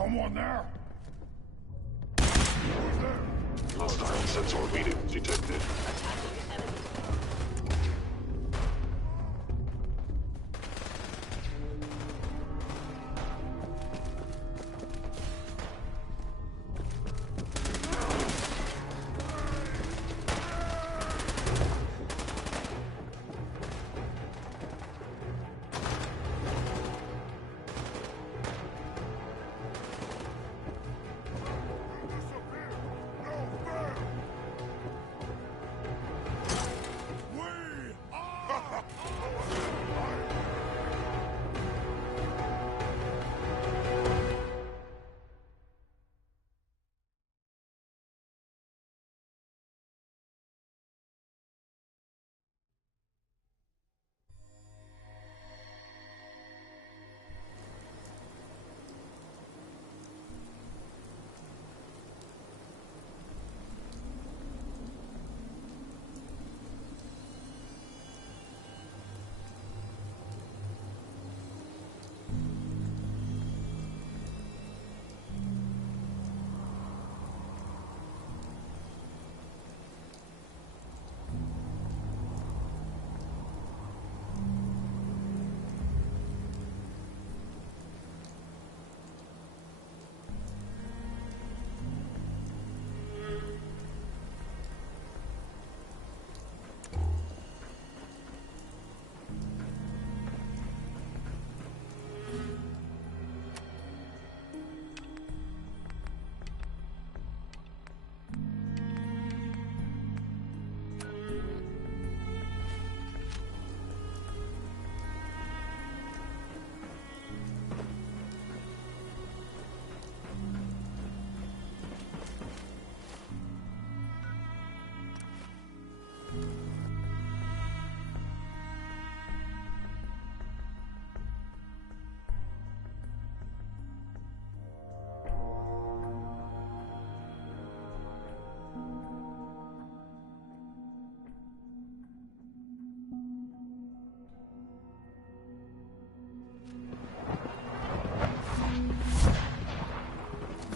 Someone there? Who's there? Hostile sensor reading detected.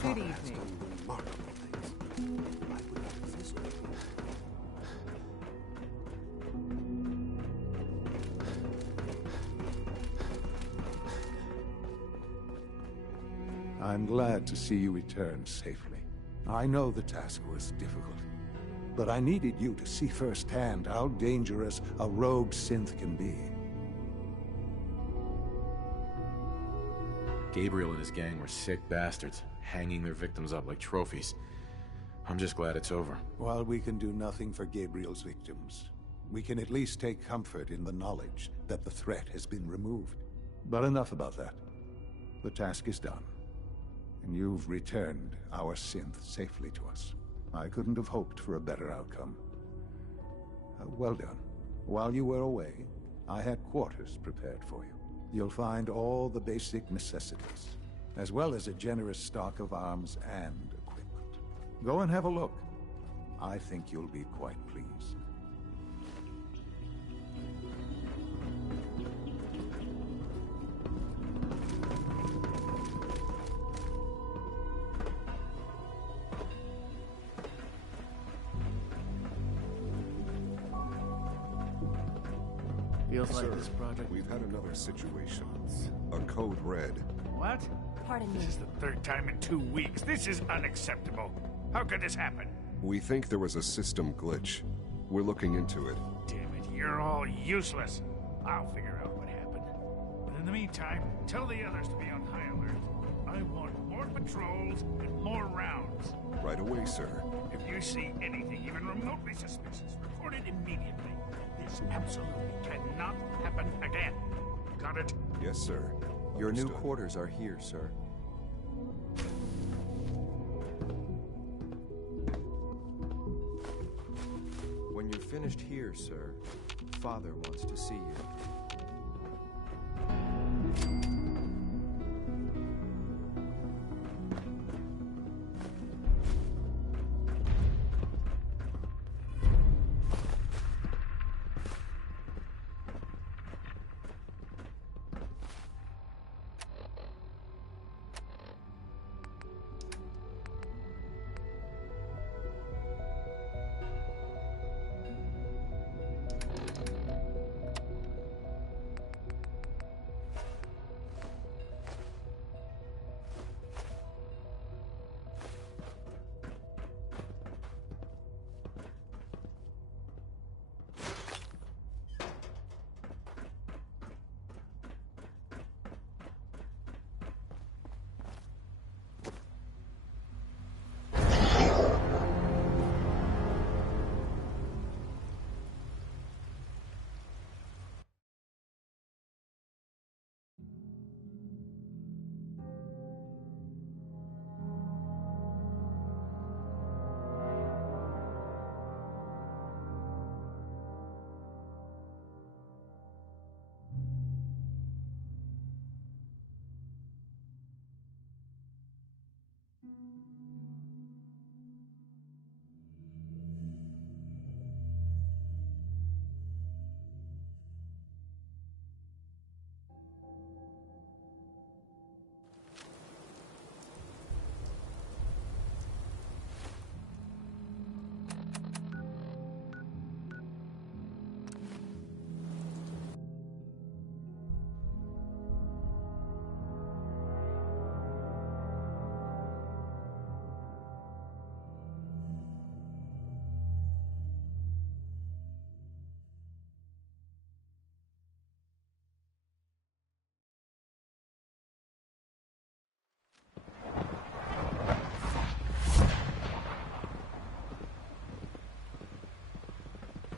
Good evening. I'm glad to see you return safely. I know the task was difficult, but I needed you to see firsthand how dangerous a rogue synth can be. Gabriel and his gang were sick bastards, hanging their victims up like trophies. I'm just glad it's over. While we can do nothing for Gabriel's victims, we can at least take comfort in the knowledge that the threat has been removed. But enough about that. The task is done, and you've returned our synth safely to us. I couldn't have hoped for a better outcome. Well done. While you were away, I had quarters prepared for you. You'll find all the basic necessities, as well as a generous stock of arms and equipment. Go and have a look. I think you'll be quite pleased. Feels Sir, like this project... we've had another situation. A code red. What? Pardon me. This is the third time in 2 weeks. This is unacceptable. How could this happen? We think there was a system glitch. We're looking into it. Damn it, you're all useless. I'll figure out what happened. But in the meantime, tell the others to be on high alert. I want more patrols and more rounds. Right away, sir. If you see anything even remotely suspicious, report it immediately. This absolutely cannot happen again. Got it? Yes, sir. Your new Understood. quarters are here, sir. When you're finished here, sir, Father wants to see you.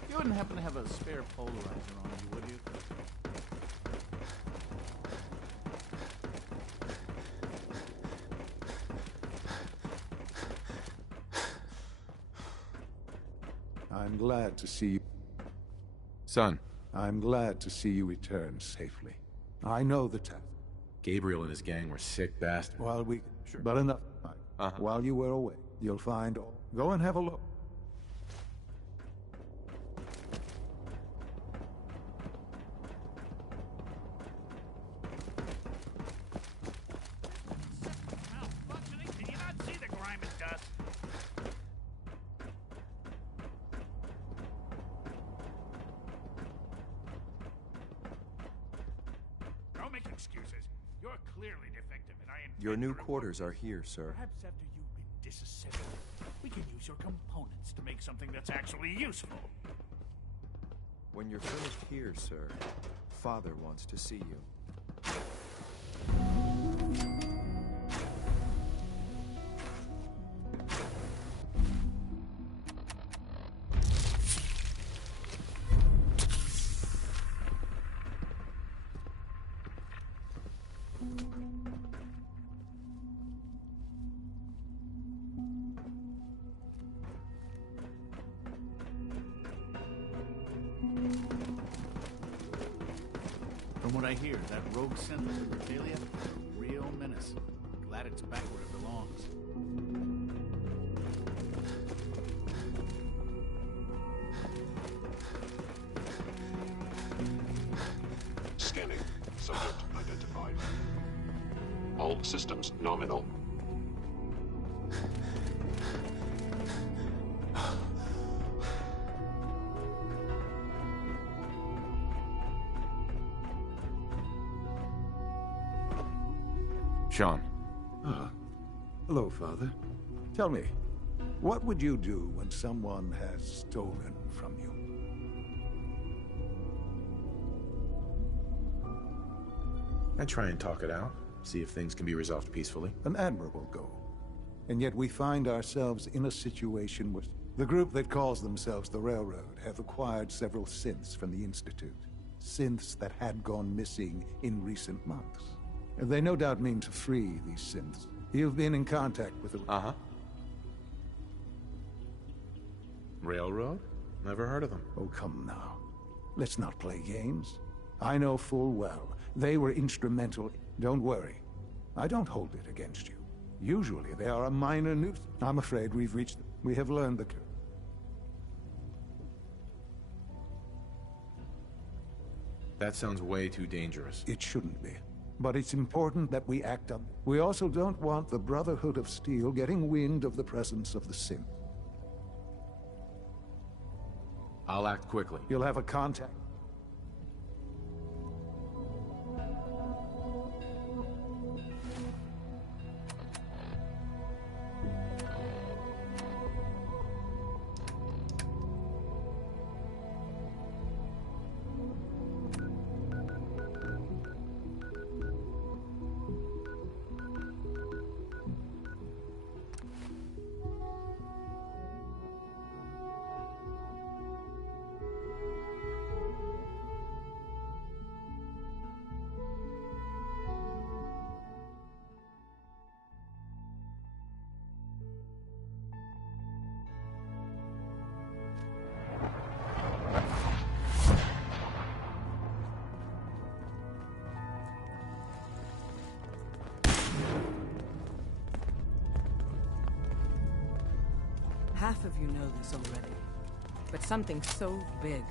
You wouldn't happen to have a spare polarizer on you, would you? I'm glad to see you. Son, I'm glad to see you return safely. I know the task. Gabriel and his gang were sick bastards. While we... Sure. But enough. Uh-huh. While you were away, you'll find all... Go and have a look. Malfunctioning? Can you not see the grime and dust? Don't make excuses. You're clearly defective, and I intend Your new to report quarters are here, sir. Perhaps after you've been disassembled, we can use your components to make something that's actually useful. When you're finished here, sir, Father wants to see you. From what I hear, that rogue sentinel in Regalia is a real menace. Glad it's back where it belongs. Scanning. Subject identified. All systems nominal. Sean, Hello, Father. Tell me, what would you do when someone has stolen from you? I try and talk it out, see if things can be resolved peacefully. An admirable goal. And yet we find ourselves in a situation where the group that calls themselves the Railroad have acquired several synths from the Institute. Synths that had gone missing in recent months. They no doubt mean to free these synths. You've been in contact with the... Uh-huh. Railroad? Never heard of them. Oh, come now. Let's not play games. I know full well they were instrumental. Don't worry. I don't hold it against you. Usually they are a minor nuisance. I'm afraid we've reached... We have learned the... That sounds way too dangerous. It shouldn't be. But it's important that we act up. We also don't want the Brotherhood of Steel getting wind of the presence of the synth. I'll act quickly. You'll have a contact. half of you know this already. But something so big,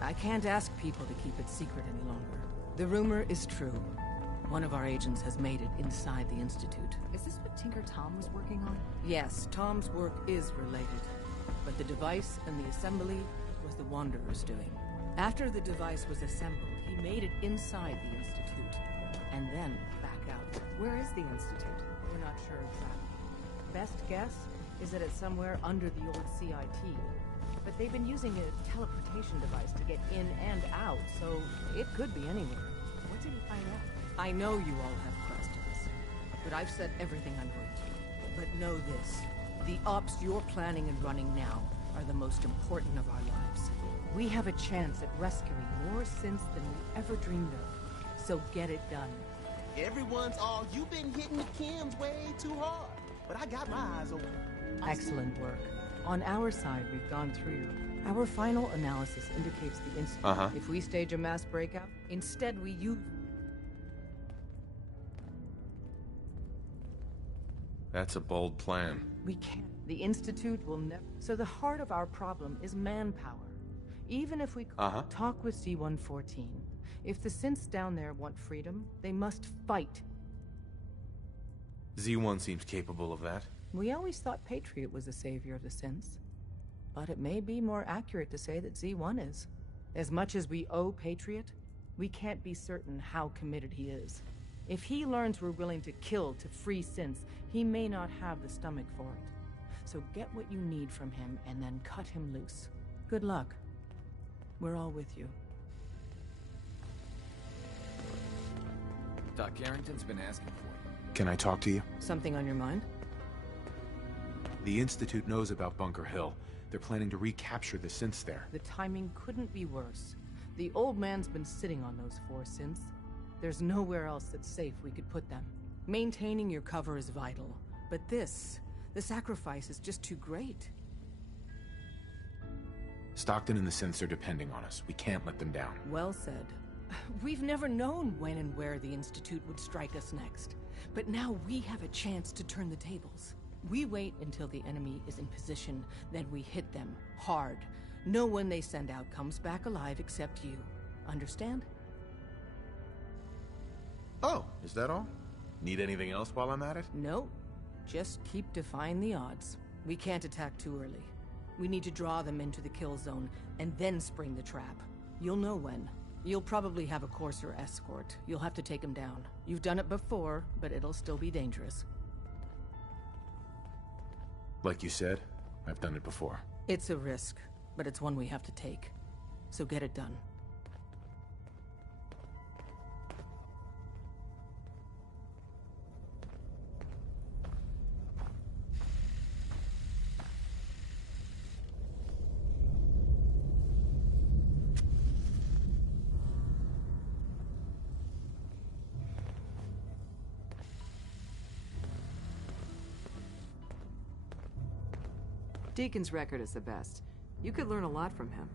I can't ask people to keep it secret any longer. The rumor is true. One of our agents has made it inside the Institute. Is this what Tinker Tom was working on? Yes, Tom's work is related. But the device and the assembly was the Wanderer's doing. After the device was assembled, he made it inside the Institute. And then back out. Where is the Institute? We're not sure exactly. Best guess is that it's somewhere under the old CIT. But they've been using a teleportation device to get in and out, so it could be anywhere. What did he find out? I know you all have questions, but I've said everything I'm going to. But know this, the ops you're planning and running now are the most important of our lives. We have a chance at rescuing more synths than we ever dreamed of, so get it done. Everyone's all, you've been hitting the chems way too hard, but I got my eyes open. Excellent work. On our side, we've gone through. Our final analysis indicates the instant. If we stage a mass breakout, instead we use... That's a bold plan. We can't. The Institute will never... So the heart of our problem is manpower. Even if we talk with C-114, if the synths down there want freedom, they must fight. Z1 seems capable of that. We always thought Patriot was the savior of the synths. But it may be more accurate to say that Z1 is. As much as we owe Patriot, we can't be certain how committed he is. If he learns we're willing to kill to free synths, he may not have the stomach for it. So get what you need from him and then cut him loose. Good luck. We're all with you. Doc Carrington's been asking for you. Can I talk to you? Something on your mind? The Institute knows about Bunker Hill. They're planning to recapture the synths there. The timing couldn't be worse. The old man's been sitting on those 4 synths. There's nowhere else that's safe we could put them. Maintaining your cover is vital. But the sacrifice is just too great. Stockton and the synths are depending on us. We can't let them down. Well said. We've never known when and where the Institute would strike us next. But now we have a chance to turn the tables. We wait until the enemy is in position, then we hit them hard. No one they send out comes back alive except you. Understand? Oh, is that all? Need anything else while I'm at it? No. Just keep defying the odds. We can't attack too early. We need to draw them into the kill zone, and then spring the trap. You'll know when. You'll probably have a Courser escort. You'll have to take them down. You've done it before, but it'll still be dangerous. Like you said, I've done it before. It's a risk, but it's one we have to take. So get it done. Deacon's record is the best. You could learn a lot from him.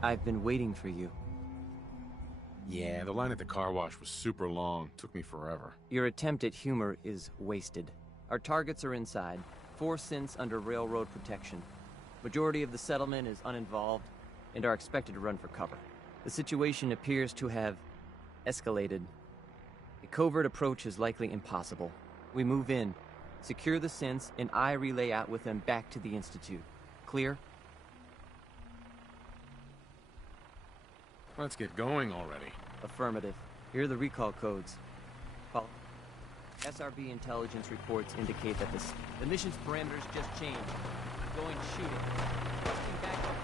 I've been waiting for you. Yeah, the line at the car wash was super long. Took me forever. Your attempt at humor is wasted. Our targets are inside. 4 synths under railroad protection. Majority of the settlement is uninvolved and are expected to run for cover. The situation appears to have escalated. A covert approach is likely impossible. We move in, secure the synths, and I relay out with them back to the Institute. Clear? Let's get going already. Affirmative. Here are the recall codes. Follow. SRB intelligence reports indicate that the mission's parameters just changed. I'm going to shoot it. Requesting backup.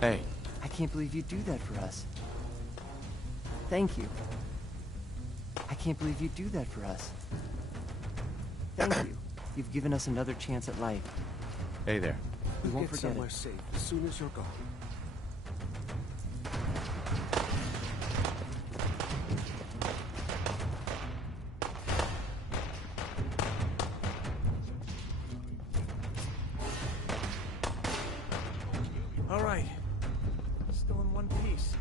Hey. I can't believe you'd do that for us. Thank you. I can't believe you'd do that for us. Thank you. You've given us another chance at life. Hey there. We won't Get forget somewhere it. safe as soon as you're gone. All right. Still in one piece.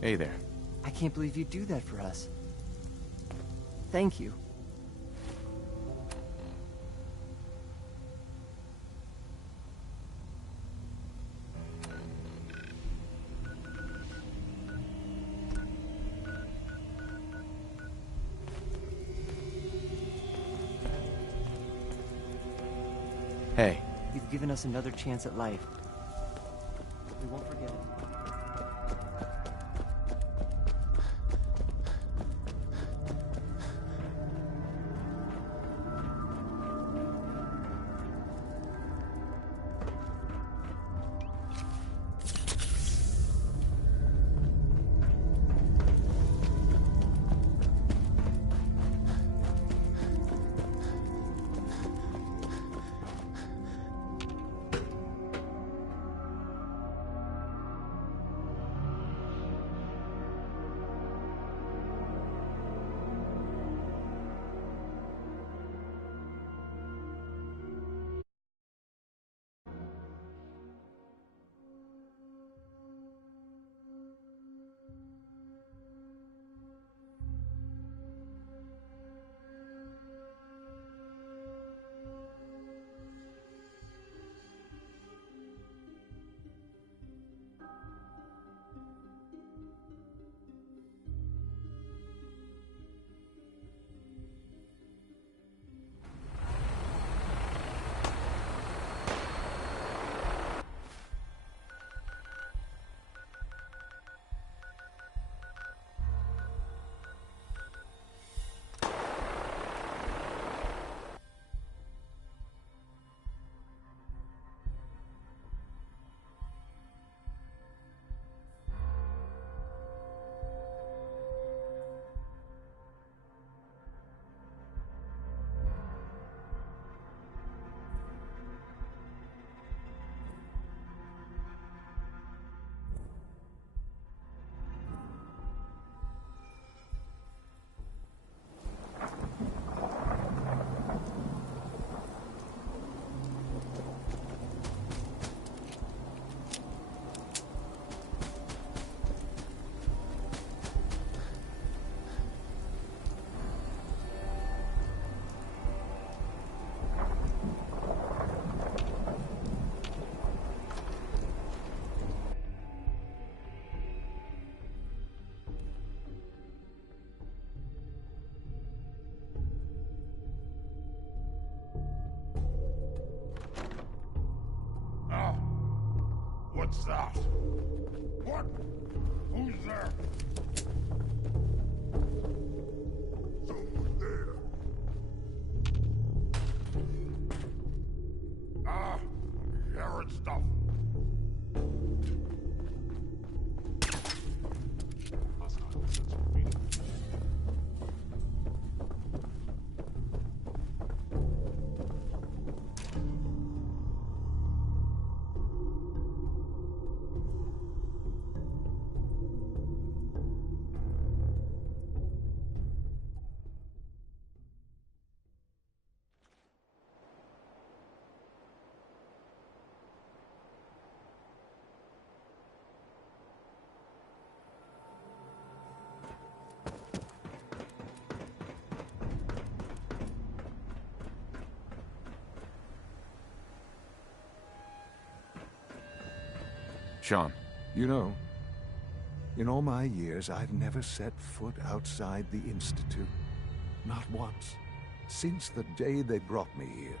Hey there. I can't believe you'd do that for us. Thank you. Hey. You've given us another chance at life. We won't forget it. What's that? What? Who's there? Someone there. Ah, hearing stuff. Sean. You know, in all my years, I've never set foot outside the Institute. Not once. Since the day they brought me here.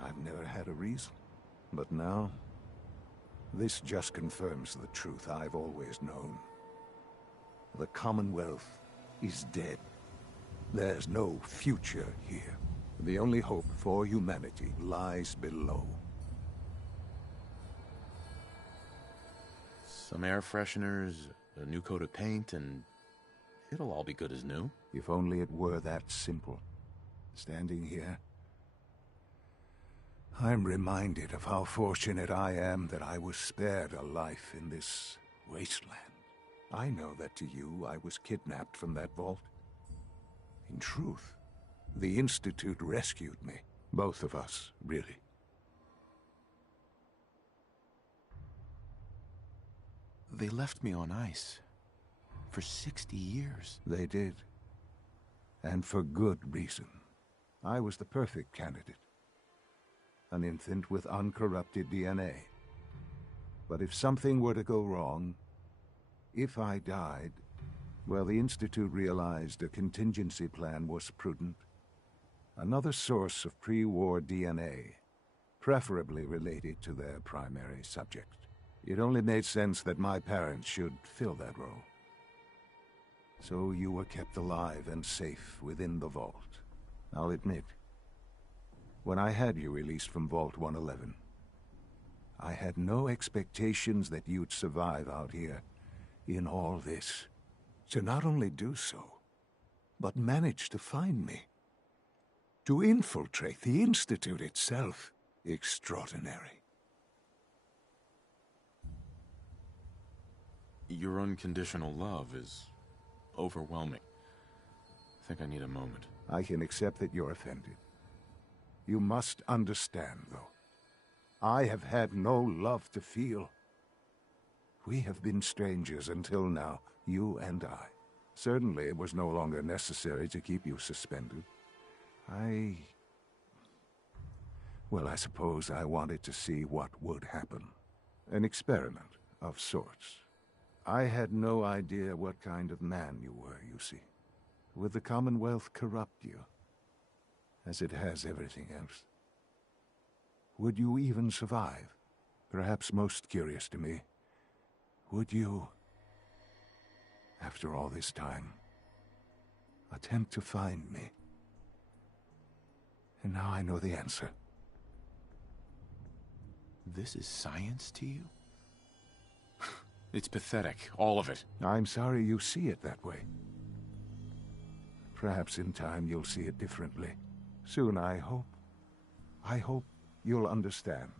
I've never had a reason. But now, this just confirms the truth I've always known. The Commonwealth is dead. There's no future here. The only hope for humanity lies below. Some air fresheners, a new coat of paint, and it'll all be good as new. If only it were that simple. Standing here, I'm reminded of how fortunate I am that I was spared a life in this wasteland. I know that to you, I was kidnapped from that vault. In truth, the Institute rescued me. Both of us, really. They left me on ice. For 60 years. They did. And for good reason. I was the perfect candidate. An infant with uncorrupted DNA. But if something were to go wrong, if I died, well, the Institute realized a contingency plan was prudent. Another source of pre-war DNA, preferably related to their primary subject. It only made sense that my parents should fill that role. So you were kept alive and safe within the vault. I'll admit, when I had you released from Vault 111, I had no expectations that you'd survive out here in all this. To not only do so, but manage to find me. To infiltrate the Institute itself. Extraordinary. Your unconditional love is overwhelming. I think I need a moment. I can accept that you're offended. You must understand, though. I have had no love to feel. We have been strangers until now, you and I. Certainly it was no longer necessary to keep you suspended. Well, I suppose I wanted to see what would happen. An experiment of sorts. I had no idea what kind of man you were, you see. Would the Commonwealth corrupt you? As it has everything else. Would you even survive? Perhaps most curious to me, would you, after all this time, attempt to find me? And now I know the answer. This is science to you? It's pathetic, all of it. I'm sorry you see it that way. Perhaps in time you'll see it differently. Soon, I hope. I hope you'll understand.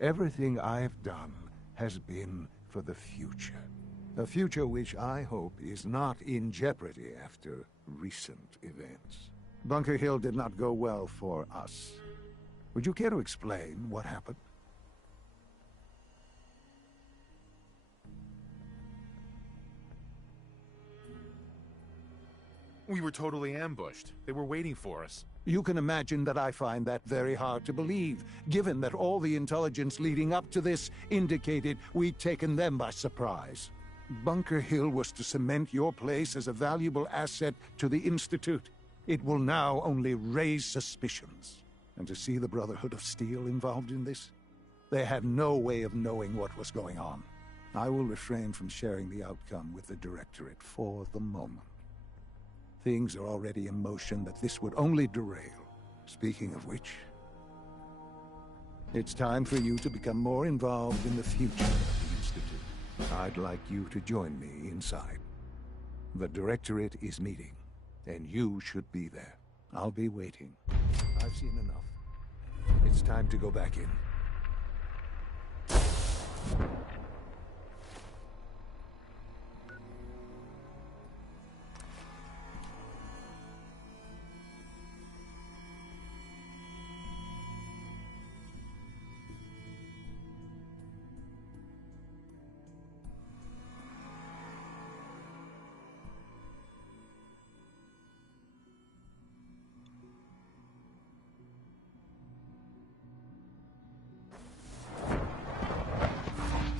Everything I've done has been for the future. A future which I hope is not in jeopardy after recent events. Bunker Hill did not go well for us. Would you care to explain what happened? We were totally ambushed. They were waiting for us. You can imagine that I find that very hard to believe, given that all the intelligence leading up to this indicated we'd taken them by surprise. Bunker Hill was to cement your place as a valuable asset to the Institute. It will now only raise suspicions. And to see the Brotherhood of Steel involved in this? They had no way of knowing what was going on. I will refrain from sharing the outcome with the Directorate for the moment. Things are already in motion that this would only derail. Speaking of which, it's time for you to become more involved in the future of the Institute. I'd like you to join me inside. The Directorate is meeting, and you should be there. I'll be waiting. I've seen enough. It's time to go back in.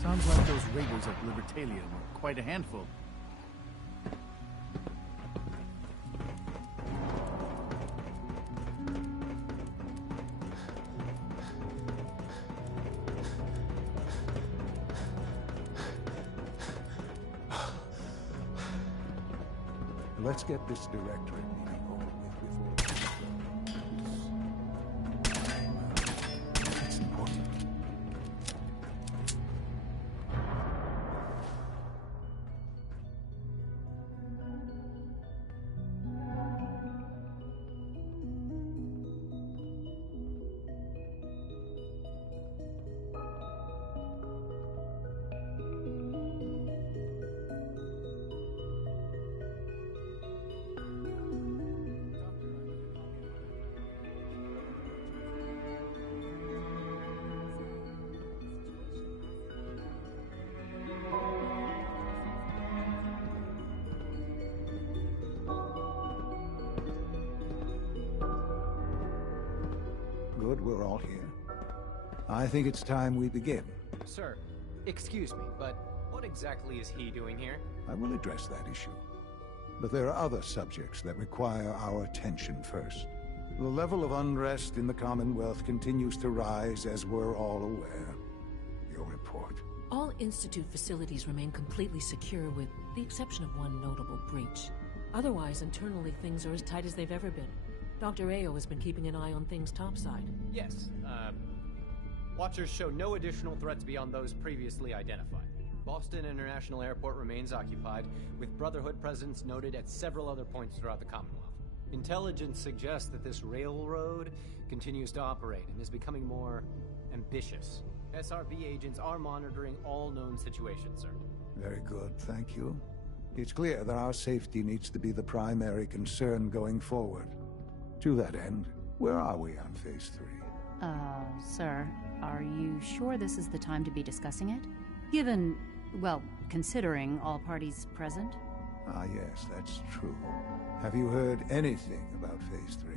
Sounds like those raiders of Libertalia were quite a handful. Let's get this Directorate meeting over with before... It's important. that we're all here. I think it's time we begin. Sir, excuse me, but what exactly is he doing here? I will address that issue. But there are other subjects that require our attention first. The level of unrest in the Commonwealth continues to rise, as we're all aware. Your report. All Institute facilities remain completely secure with the exception of one notable breach. Otherwise, internally, things are as tight as they've ever been. Dr. Ayo has been keeping an eye on things topside. Yes, Watchers show no additional threats beyond those previously identified. Boston International Airport remains occupied, with Brotherhood presence noted at several other points throughout the Commonwealth. Intelligence suggests that this railroad continues to operate and is becoming more ambitious. SRB agents are monitoring all known situations, sir. Very good, thank you. It's clear that our safety needs to be the primary concern going forward. To that end, where are we on Phase 3? Sir, are you sure this is the time to be discussing it? Given, well, considering all parties present? Ah, yes, that's true. Have you heard anything about Phase 3?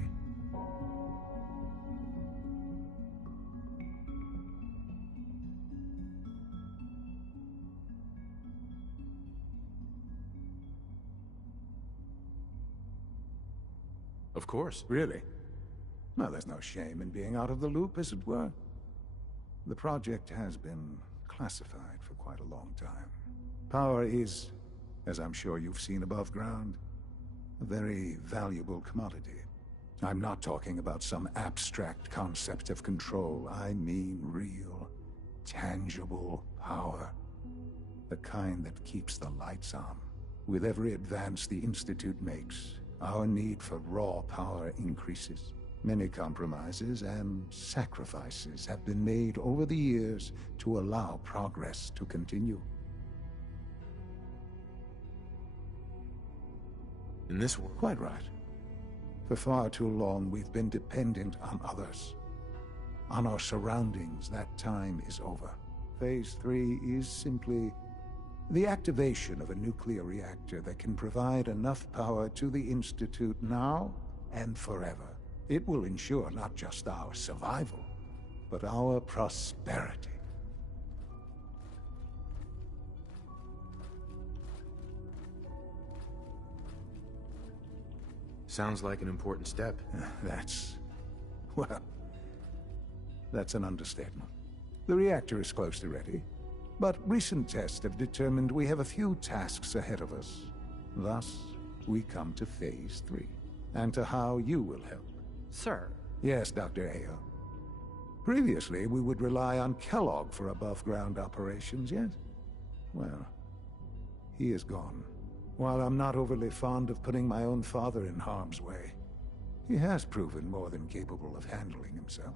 Of course. Really? No, there's no shame in being out of the loop, as it were. The project has been classified for quite a long time. Power is, as I'm sure you've seen above ground, a very valuable commodity. I'm not talking about some abstract concept of control. I mean real, tangible power. The kind that keeps the lights on. With every advance the Institute makes, our need for raw power increases. Many compromises and sacrifices have been made over the years to allow progress to continue. In this world? Quite right. For far too long, we've been dependent on others. On our surroundings. That time is over. Phase 3 is simply the activation of a nuclear reactor that can provide enough power to the Institute now and forever. It will ensure not just our survival, but our prosperity. Sounds like an important step. That's an understatement. The reactor is close to ready, but recent tests have determined we have a few tasks ahead of us. Thus, we come to Phase 3, and to how you will help. Sir? Yes, Dr. Ayo. Previously, we would rely on Kellogg for above-ground operations, yet, well, he is gone. While I'm not overly fond of putting my own father in harm's way, he has proven more than capable of handling himself.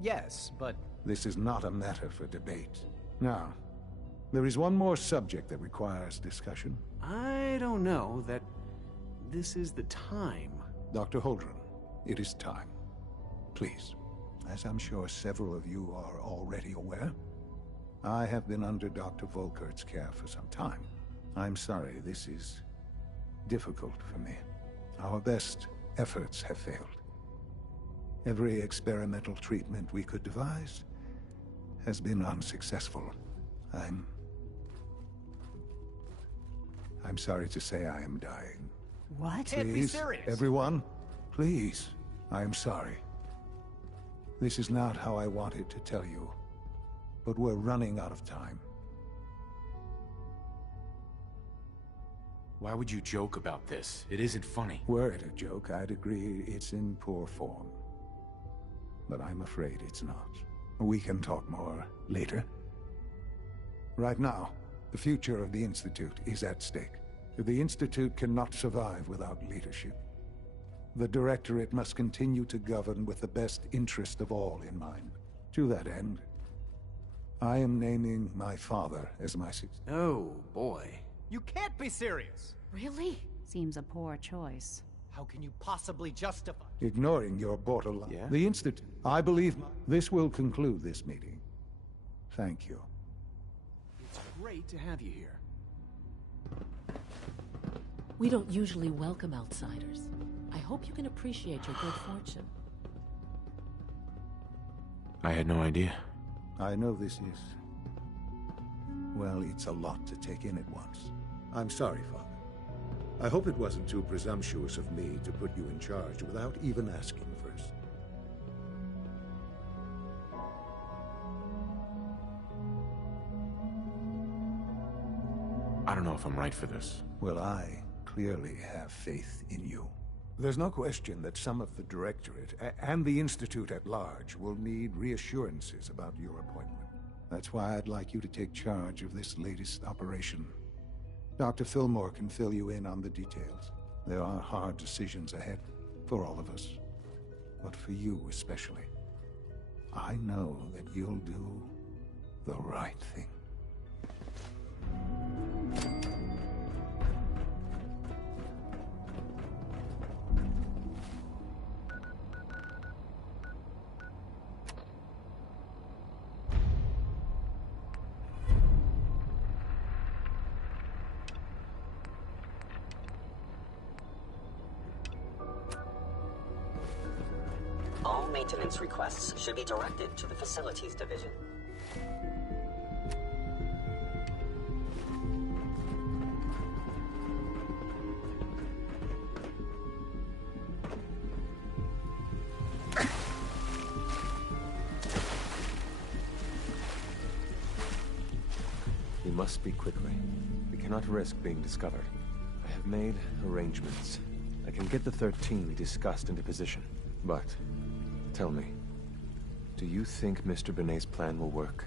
Yes, but... This is not a matter for debate. Now, there is one more subject that requires discussion. I don't know that this is the time. Dr. Holdren, it is time. Please, as I'm sure several of you are already aware, I have been under Dr. Volkert's care for some time. I'm sorry, this is difficult for me. Our best efforts have failed. Every experimental treatment we could devise has been unsuccessful. I'm sorry to say I am dying. What? Can't be serious. Everyone, please. I am sorry. This is not how I wanted to tell you, but we're running out of time. Why would you joke about this? It isn't funny. Were it a joke, I'd agree it's in poor form. But I'm afraid it's not. We can talk more later. Right now, the future of the Institute is at stake. The Institute cannot survive without leadership. The Directorate must continue to govern with the best interest of all in mind. To that end, I am naming my father as my successor. Oh, boy. You can't be serious! Really? Seems a poor choice. How can you possibly justify... Ignoring your borderline. Yeah? The Institute. I believe this will conclude this meeting. Thank you. It's great to have you here. We don't usually welcome outsiders. I hope you can appreciate your good fortune. I had no idea. I know this is... well, it's a lot to take in at once. I'm sorry, Father. I hope it wasn't too presumptuous of me to put you in charge without even asking first. I don't know if I'm right for this. Well, I clearly have faith in you. There's no question that some of the Directorate and the Institute at large will need reassurances about your appointment. That's why I'd like you to take charge of this latest operation. Dr. Fillmore can fill you in on the details. There are hard decisions ahead for all of us, but for you especially. I know that you'll do the right thing. All maintenance requests should be directed to the Facilities Division. We must speak quickly. We cannot risk being discovered. I have made arrangements. I can get the 13 we discussed into position. But, tell me, do you think Mr. Benet's plan will work?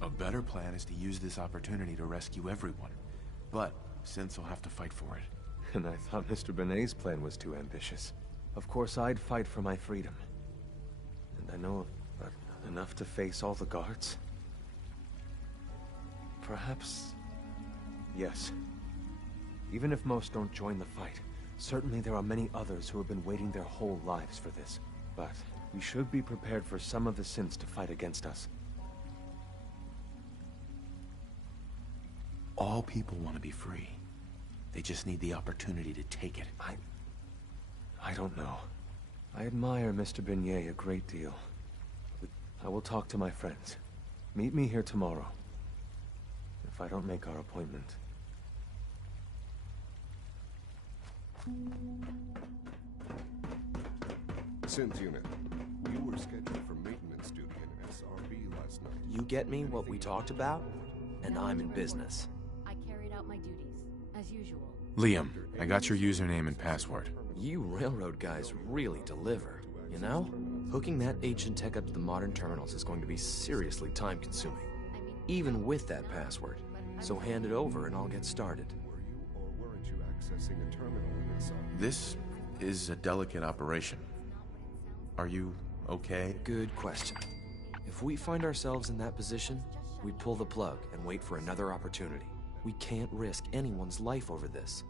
A better plan is to use this opportunity to rescue everyone. But Synths will have to fight for it. And I thought Mr. Benet's plan was too ambitious. Of course, I'd fight for my freedom. And I know enough to face all the guards. Perhaps... yes. Even if most don't join the fight, certainly there are many others who have been waiting their whole lives for this. But we should be prepared for some of the Synths to fight against us. All people want to be free. They just need the opportunity to take it. I don't know. I admire Mr. Benet a great deal. But I will talk to my friends. Meet me here tomorrow. If I don't make our appointment. Synth unit, you were scheduled for maintenance duty in SRB last night. You get me what we talked about, and I'm in business. I carried out my duties, as usual. Liam, I got your username and password. You railroad guys really deliver, you know? Hooking that ancient tech up to the modern terminals is going to be seriously time-consuming, even with that password. So hand it over and I'll get started. Were you or weren't you accessing a terminal in SRB? This is a delicate operation. Are you okay? Good question. If we find ourselves in that position, we pull the plug and wait for another opportunity. We can't risk anyone's life over this.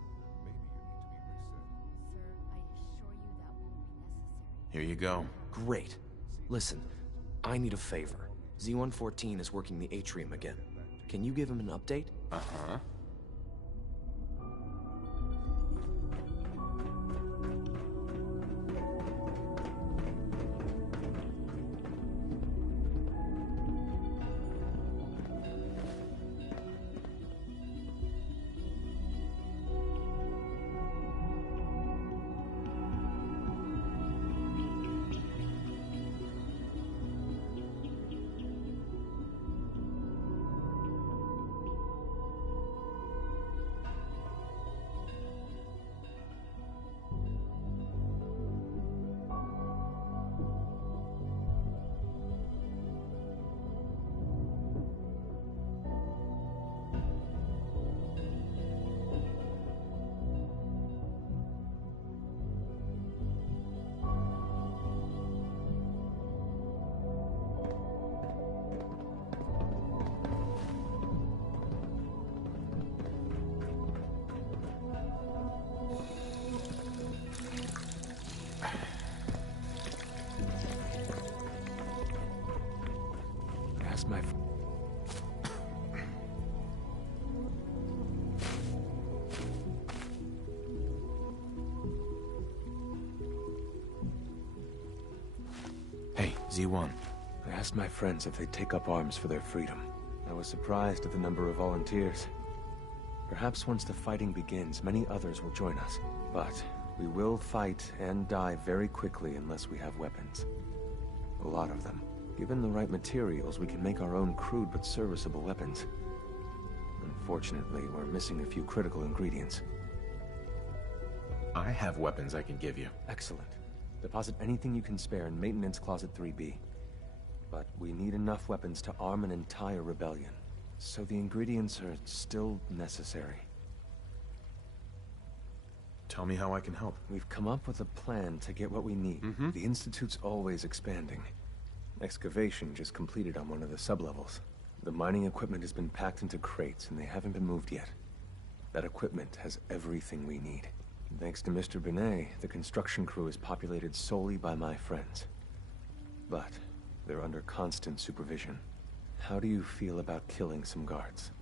Here you go. Great. Listen, I need a favor. Z-114 is working the atrium again. Can you give him an update? Uh-huh. Z1. I asked my friends if they'd take up arms for their freedom. I was surprised at the number of volunteers. Perhaps once the fighting begins, many others will join us. But we will fight and die very quickly unless we have weapons. A lot of them. Given the right materials, we can make our own crude but serviceable weapons. Unfortunately, we're missing a few critical ingredients. I have weapons I can give you. Excellent. Deposit anything you can spare in Maintenance Closet 3B. But we need enough weapons to arm an entire rebellion. So the ingredients are still necessary. Tell me how I can help. We've come up with a plan to get what we need. The Institute's always expanding. Excavation just completed on one of the sublevels. The mining equipment has been packed into crates and they haven't been moved yet. That equipment has everything we need. Thanks to Mr. Binet, the construction crew is populated solely by my friends. But they're under constant supervision. How do you feel about killing some guards?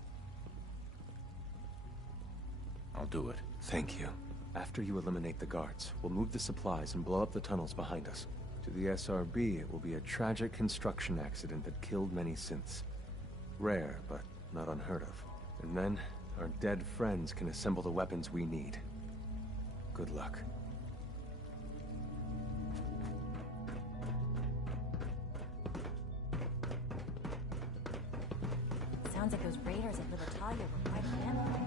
I'll do it. Thank you. After you eliminate the guards, we'll move the supplies and blow up the tunnels behind us. To the SRB, it will be a tragic construction accident that killed many synths. Rare, but not unheard of. And then, our dead friends can assemble the weapons we need. Good luck. Sounds like those raiders at Libertalia were quite a handful.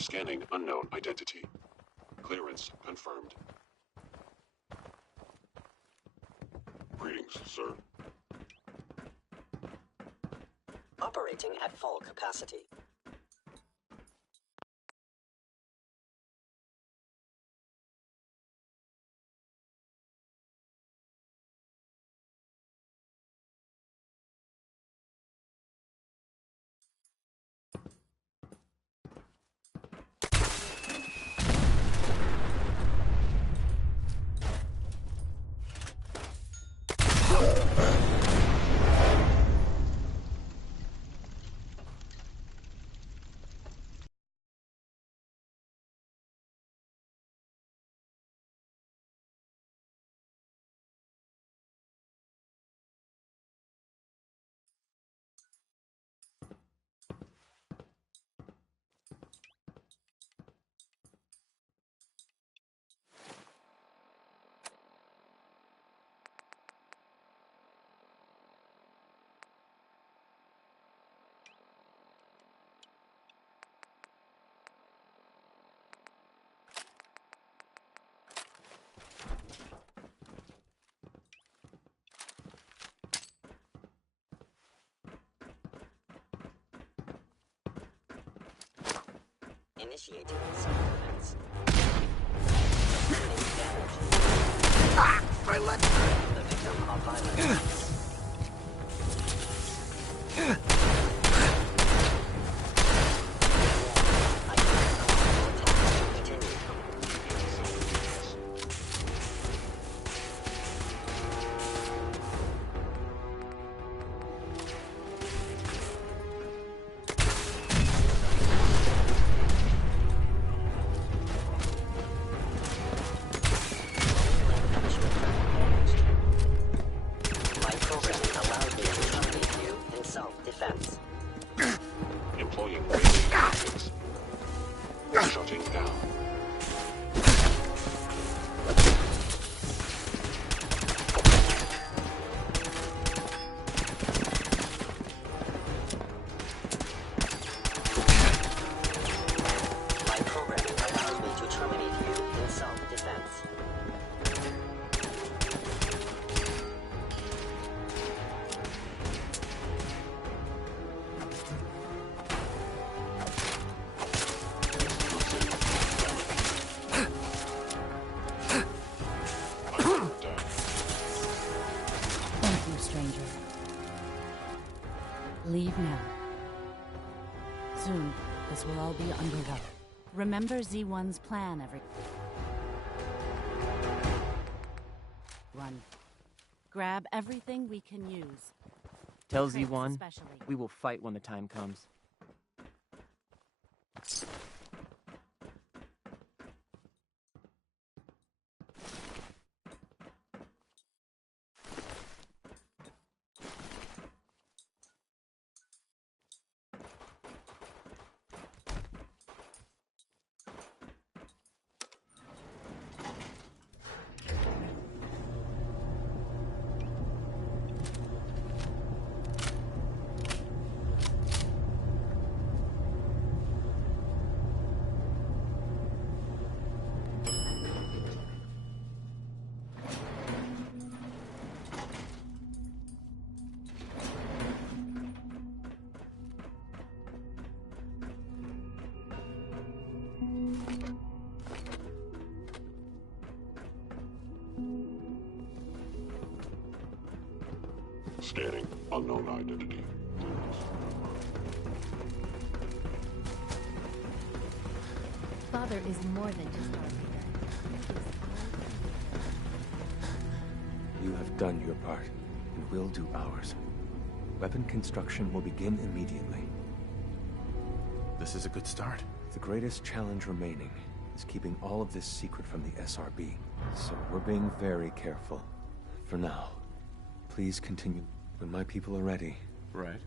Scanning unknown identity. Clearance confirmed. Greetings, sir. Operating at full capacity. Initiating self-defense. Ah! My leg! The victim of violence. stranger. Leave now. Soon, this will all be underway. Remember Z1's plan, everyone. Grab everything we can use. Tell Z1 we will fight when the time comes. Scanning unknown identity. Father is more than just our leader. You have done your part, and we'll do ours. Weapon construction will begin immediately. This is a good start. The greatest challenge remaining is keeping all of this secret from the SRB. So we're being very careful. For now. Please continue when my people are ready. Right.